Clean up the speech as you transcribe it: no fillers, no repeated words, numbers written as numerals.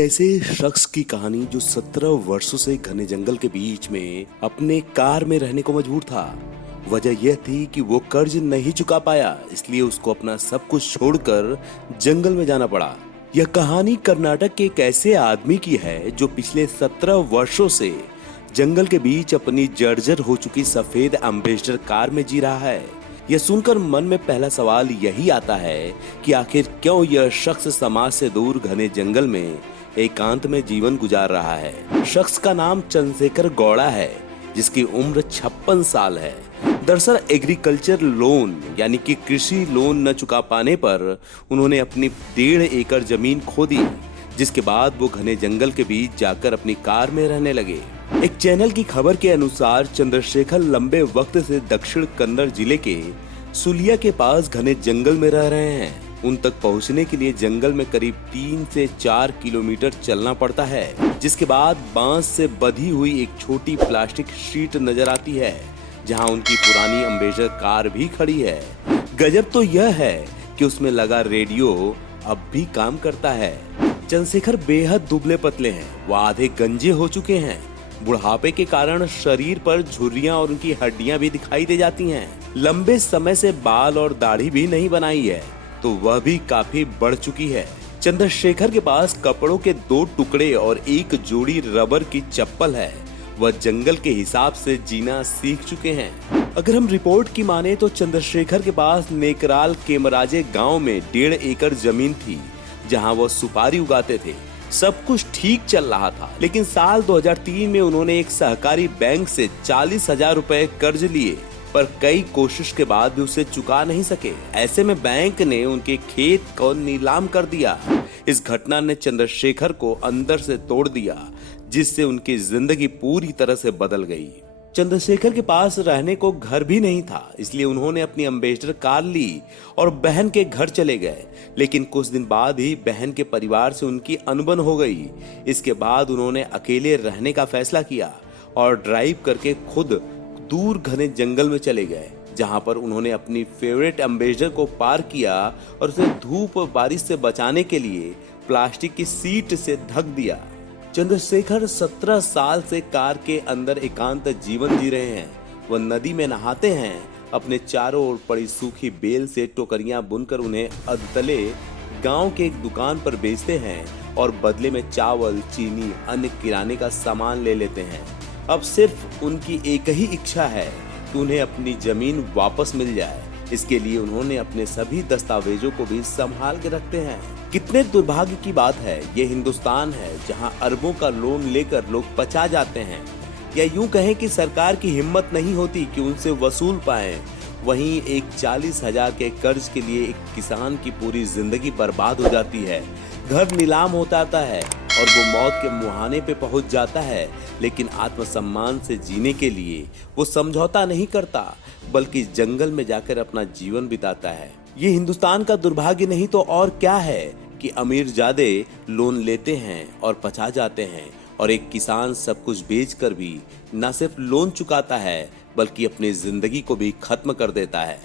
ऐसे शख्स की कहानी जो 17 वर्षों से घने जंगल के बीच में अपने कार में रहने को मजबूर था। वजह यह थी कि वो कर्ज नहीं चुका पाया, इसलिए उसको अपना सब कुछ छोड़कर जंगल में जाना पड़ा। यह कहानी कर्नाटक के एक ऐसे आदमी की है जो पिछले 17 वर्षों से जंगल के बीच अपनी जर्जर हो चुकी सफेद एम्बेसडर कार में जी रहा है। यह सुनकर मन में पहला सवाल यही आता है कि आखिर क्यों यह शख्स समाज से दूर घने जंगल में एकांत में जीवन गुजार रहा है। शख्स का नाम चंद्रशेखर गौड़ा है, जिसकी उम्र 56 साल है। दरअसल एग्रीकल्चर लोन यानी कि कृषि लोन न चुका पाने पर उन्होंने अपनी 1.5 एकड़ जमीन खो दी, जिसके बाद वो घने जंगल के बीच जाकर अपनी कार में रहने लगे। एक चैनल की खबर के अनुसार चंद्रशेखर लंबे वक्त से दक्षिण कन्नड़ जिले के सुलिया के पास घने जंगल में रह रहे हैं। उन तक पहुंचने के लिए जंगल में करीब 3 से 4 किलोमीटर चलना पड़ता है, जिसके बाद बांस से बंधी हुई एक छोटी प्लास्टिक शीट नजर आती है, जहां उनकी पुरानी एम्बेसडर कार भी खड़ी है। गजब तो यह है कि उसमें लगा रेडियो अब भी काम करता है। चंद्रशेखर बेहद दुबले पतले हैं, वो आधे गंजे हो चुके हैं। बुढ़ापे के कारण शरीर पर झुर्रियां और उनकी हड्डियां भी दिखाई दे जाती हैं। लंबे समय से बाल और दाढ़ी भी नहीं बनाई है, तो वह भी काफी बढ़ चुकी है। चंद्रशेखर के पास कपड़ों के 2 टुकड़े और एक जोड़ी रबर की चप्पल है। वह जंगल के हिसाब से जीना सीख चुके हैं। अगर हम रिपोर्ट की माने तो चंद्रशेखर के पास नेकराल केमराजे गांव में 1.5 एकड़ जमीन थी, जहां वह सुपारी उगाते थे। सब कुछ ठीक चल रहा था, लेकिन साल 2003 में उन्होंने एक सहकारी बैंक से 40,000 रुपए कर्ज लिए, पर कई कोशिश के बाद भी उसे चुका नहीं सके। ऐसे में बैंक ने उनके खेत को नीलाम कर दिया। इस घटना ने चंद्रशेखर को अंदर से तोड़ दिया, जिससे उनकी जिंदगी पूरी तरह से बदल गई। चंद्रशेखर के पास रहने को घर भी नहीं था, इसलिए उन्होंने अपनी एम्बेसडर कार ली और बहन के घर चले गए। लेकिन कुछ दिन बाद ही बहन के परिवार से उनकी अनबन हो गई। इसके बाद उन्होंने अकेले रहने का फैसला किया और ड्राइव करके खुद दूर घने जंगल में चले गए, जहां पर उन्होंने अपनी फेवरेट एम्बेसडर को पार किया और उसे धूप और बारिश से बचाने के लिए प्लास्टिक की सीट से ढक दिया। चंद्रशेखर 17 साल से कार के अंदर एकांत जीवन जी रहे हैं। वह नदी में नहाते हैं, अपने चारों ओर पड़ी सूखी बेल से टोकरियां बुनकर उन्हें अधतले गांव के एक दुकान पर बेचते हैं और बदले में चावल, चीनी, अन्य किराने का सामान ले लेते हैं। अब सिर्फ उनकी एक ही इच्छा है कि उन्हें अपनी जमीन वापस मिल जाए। इसके लिए उन्होंने अपने सभी दस्तावेजों को भी संभाल के रखते हैं। कितने दुर्भाग्य की बात है, ये हिंदुस्तान है जहां अरबों का लोन लेकर लोग पचा जाते हैं, या यूं कहें कि सरकार की हिम्मत नहीं होती कि उनसे वसूल पाए। वहीं एक 40,000 के कर्ज के लिए एक किसान की पूरी जिंदगी बर्बाद हो जाती है। घर नीलाम होता है और वो मौत के मुहाने पे पहुंच जाता है, लेकिन आत्मसम्मान से जीने के लिए वो समझौता नहीं करता, बल्कि जंगल में जाकर अपना जीवन बिताता है। ये हिंदुस्तान का दुर्भाग्य नहीं तो और क्या है कि अमीरजादे लोन लेते हैं और पचा जाते हैं, और एक किसान सब कुछ बेचकर भी न सिर्फ लोन चुकाता है, बल्कि अपनी जिंदगी को भी खत्म कर देता है।